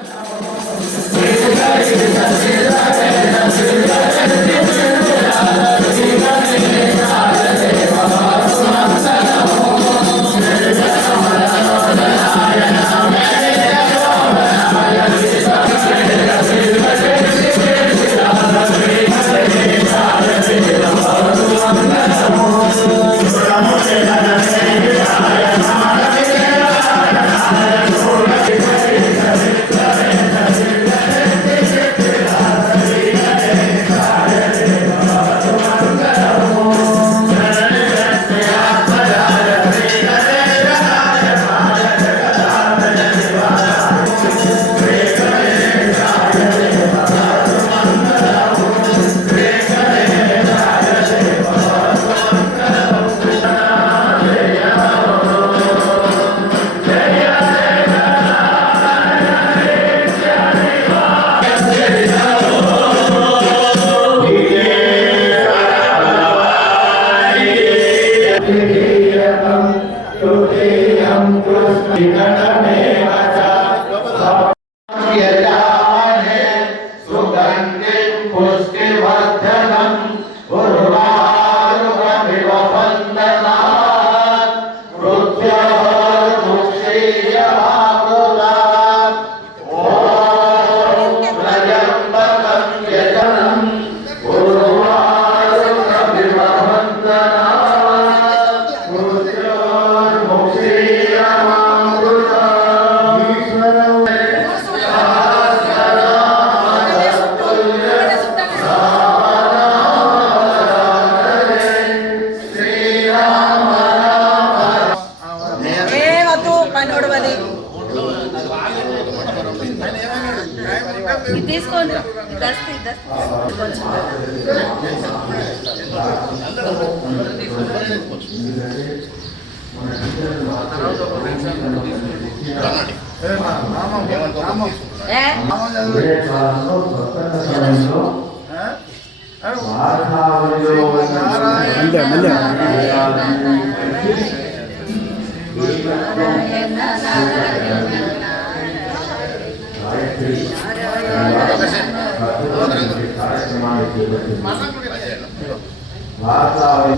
Thank you. ఇది తీసుకోండి. దస్తి దస్తి. ఏ? వారణావతి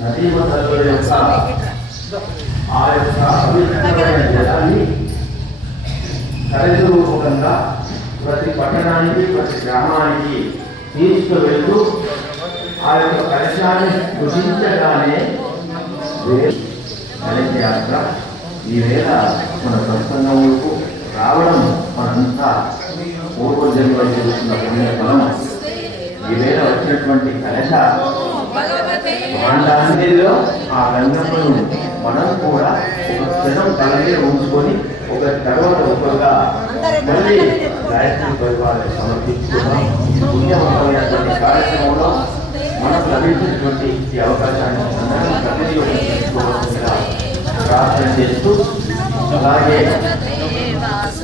నదీ మధ్యలో యొక్క ఆ యొక్క పవిత్రమైన జలాన్ని కరెంటు రూపకంగా ప్రతి పట్టణానికి ప్రతి గ్రామానికి తీసుకువెళ్తూ ఆ యొక్క కలశాన్ని భుజించగానే కలశ యాత్ర ఈవేళ మన సత్సంగములకు రావడం మనంతా పూర్వజన్మ జరుగుతున్న పుణ్యఫలం. ఈవేళ వచ్చినటువంటి కలశ భాండాంగిలో ఆ రంగంలో మనం కూడా ఒక క్షణం తల ఉంచుకొని ఒక తర్వాత ఒకరుగా మళ్ళీ గాయత్రి పరివారం సమర్పించుకున్నాం ఈ కార్యక్రమంలో మనకు లభించినటువంటి ఈ అవకాశాన్ని అందరం సద్వినియోగం ప్రార్థన చేస్తూ అలాగే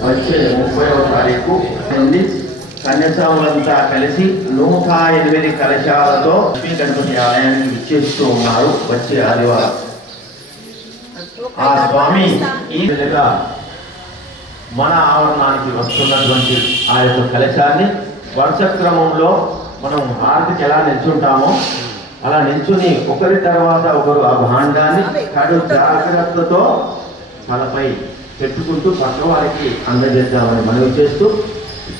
వచ్చే ముప్పైవ తారీఖు నుండి కలిసి నూట ఎనిమిది కలశాలతో లక్ష్మీ గణపతి ఆలయానికి విచ్చేస్తూ ఉన్నారు వచ్చే ఆదివారం. ఆ స్వామి ఈ విధంగా మన ఆవరణానికి వస్తున్నటువంటి ఆ యొక్క కలశాన్ని వరుస క్రమంలో మనం హారతికి ఎలా నిల్చుంటామో అలా నిల్చుని ఒకరి తర్వాత ఒకరు ఆ భాండాన్ని కడు జాగ్రత్తతో తలపై పెట్టుకుంటూ పక్క వారికి అందజేద్దామని మనవి చేస్తూ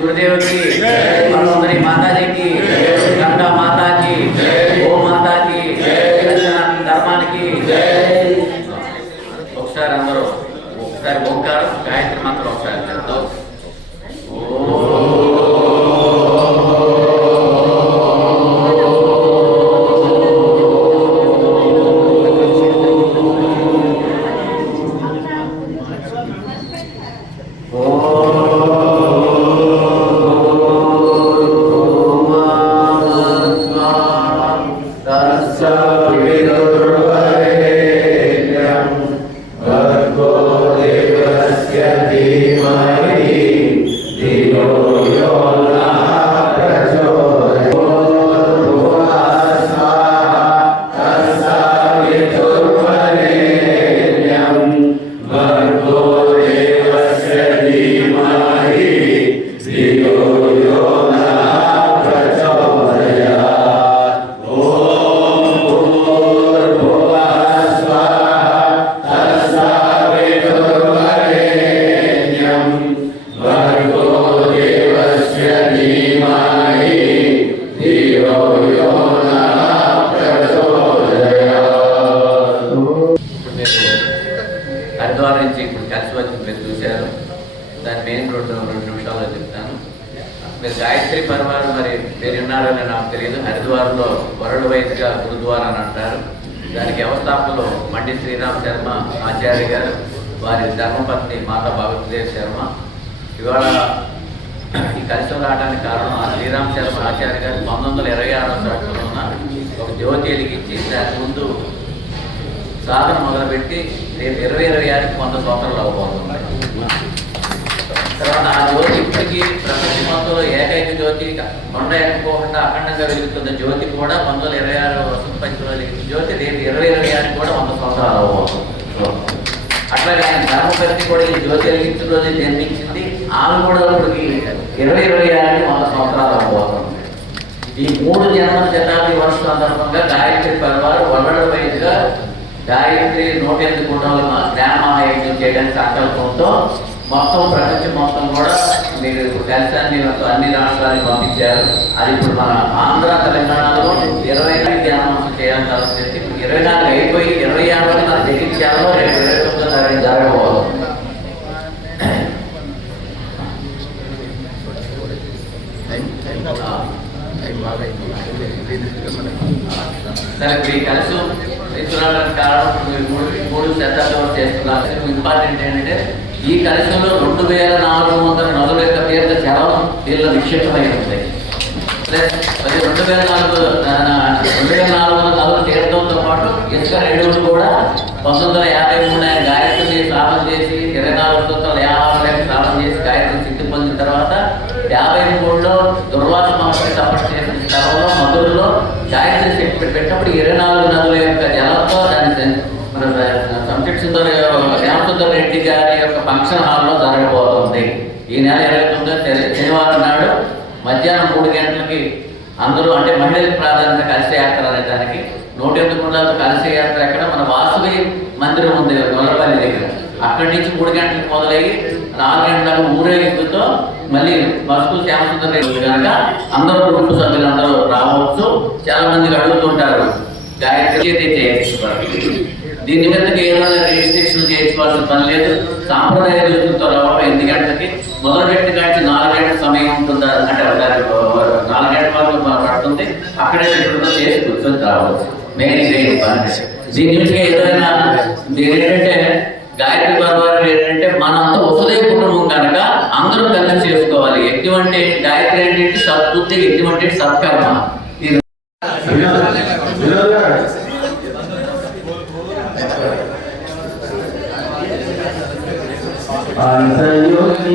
गुरुदेव की जय मनोदरी माता जी की गंगा माता की जय गो माता की जय సనాతన ధర్మానికి జై ఒకసారి అందరూ ఒకసారి ఓంకారం గాయత్రి మంత్రం ఒకసారి హరిద్వార్ నుంచి ఇప్పుడు కలిసి వచ్చి మీరు చూశారు. దాని మెయిన్ రోడ్డు రెండు నిమిషాల్లో చెప్తాను. మీరు గాయత్రి పరమారు మరి మీరు ఉన్నారని నాకు తెలియదు. హరిద్వార్లో వరల్డ్ వైజ్గా గురుద్వారా అని అంటారు. దానికి వ్యవస్థాపకులు మండి శ్రీరామ్ శర్మ ఆచార్య గారు వారి ధర్మపత్ని మాతా భగవద్దేవ్ శర్మ. ఇవాళ ఈ కలిసి రావడానికి కారణం ఆ శ్రీరామ్ శర్మ ఆచార్య గారు పంతొమ్మిది వందల ఇరవై ఆరో సంవత్సరంలో ఒక జ్యోతి వెలిగించి దాని ముందు సాధన మొదలుపెట్టి రేపు ఇరవై ఇరవై ఆరుకి వంద సంవత్సరాలు అవ్వబోతుంది. తర్వాత ఆ జ్యోతి ఇప్పటికీ ప్రపంచ మొత్తంలో ఏకైక జ్యోతి కొండ ఎక్కకోకుండా అఖండంగా వెలుగుతున్న జ్యోతి కూడా పంతొమ్మిది వందల ఇరవై ఆరు వసంత పంచమ వెలిగించిన జ్యోతి రేపు ఇరవై ఇరవై ఆరుకి కూడా వంద సంవత్సరాలు అవ్వబోతుంది. అట్లాగే ఆయన ధర్మపతి కూడా ఈ జ్యోతి వెలిగించిన రోజు జన్మించింది. ఆమె కూడా ఇప్పటికి ఇరవై ఇరవై ఆరుకి వంద సంవత్సరాలు అవ్వబోతుంది. ఈ మూడు జన్మ శతాబ్ది వర్ష సందర్భంగా గాయత్రి పరివారు వల్లడ వైద్యుగా గాయత్రి నూట ఎనిమిది గుండాలు జ్ఞానమహాయజ్ఞం చేయడానికి సంకల్పంతో మొత్తం ప్రపంచం మొత్తం కూడా మీరు కలిసాన్ని అన్ని రాష్ట్రాలకు పంపించారు. అది ఇప్పుడు మన ఆంధ్ర తెలంగాణలో ఇరవై ఐదు ధ్యానం చేయాలని తలపెట్టి ఇరవై నాలుగు అయిపోయి ఇరవై ఆరు వరకు మన జగిత్యాలలో రేపు ఇరవై తొమ్మిదో తారీఖు జరగబోతుంది సరే కలిసి. తీసుకురావడానికి కారణం మీరు మూడు మూడు శతాబ్దం చేస్తున్నారు. ఇంపార్టెంట్ ఏంటంటే ఈ కలశంలో రెండు వేల నాలుగు వందల నదుల యొక్క తీర్థ జలం వీళ్ళ నిక్షిప్తమై ఉంది. మరి రెండు వేల నాలుగు రెండు వేల నాలుగు వందల నదుల తీర్థంతో పాటు ఇసుక రేడియోలు కూడా పంతొమ్మిది వందల యాభై మూడు ఆయన గాయత్రి స్థాపన చేసి ఇరవై నాలుగు వందల యాభై స్థాపన చేసి గాయత్రి సిద్ధి పొందిన తర్వాత యాభై మూడులో దుర్వాస మహర్షి తపస్సు చేసిన స్థలంలో మధురలో గాయత్రి శక్తి పెట్టినప్పుడు ఇరవై నాలుగు నదుల యొక్క జలంతో దాని మన సంశిక్ సుందర్ శ్యామసుందర్ రెడ్డి గారి యొక్క ఫంక్షన్ హాల్లో జరగబోతుంది. ఈ నెల ఇరవై తొమ్మిదో శనివారం నాడు మధ్యాహ్నం మూడు గంటలకి అందరూ అంటే మహిళలకు ప్రాధాన్యత కలిసి యాత్ర అనే దానికి నూట ఎనిమిది మూడు కలిసి యాత్ర ఎక్కడ? మన వాసవి మందిరం ఉంది గొల్లపల్లి దగ్గర. అక్కడి నుంచి మూడు గంటలకు మొదలయ్యి నాలుగు గంటలకు ఊరేగింపుతో మళ్ళీ బస్సు శ్యామసుందర్ రెడ్డి కనుక అందరూ కుటుంబ సభ్యులు అందరూ రావచ్చు. చాలా మంది అడుగుతుంటారు గాయత్రి అయితే చేయించుకోవాలి. దీని మీదకి ఏదైనా రిజిస్ట్రేషన్ చేయించుకోవాల్సిన పని లేదు. సాంప్రదాయ దుస్తులతో రావడం ఎనిమిది గంటలకి. మొదటి గంట నాలుగు గంటల సమయం ఉంటుందా? అంటే నాలుగు గంటల వరకు పడుతుంది అక్కడే చేసి కూర్చొని రావచ్చు. మెయిన్ ఇదే పని. దీని నుంచి ఏదైనా దీని ఏంటంటే గాయత్రి పర్వాలు ఏంటంటే మనంతా వసుదే కుటుంబం కనుక అందరూ కలిసి చేసుకోవాలి. ఎటువంటి గాయత్రి ఏంటంటే సద్బుద్ధి ఎటువంటి సత్కర్మ? అంతయోగి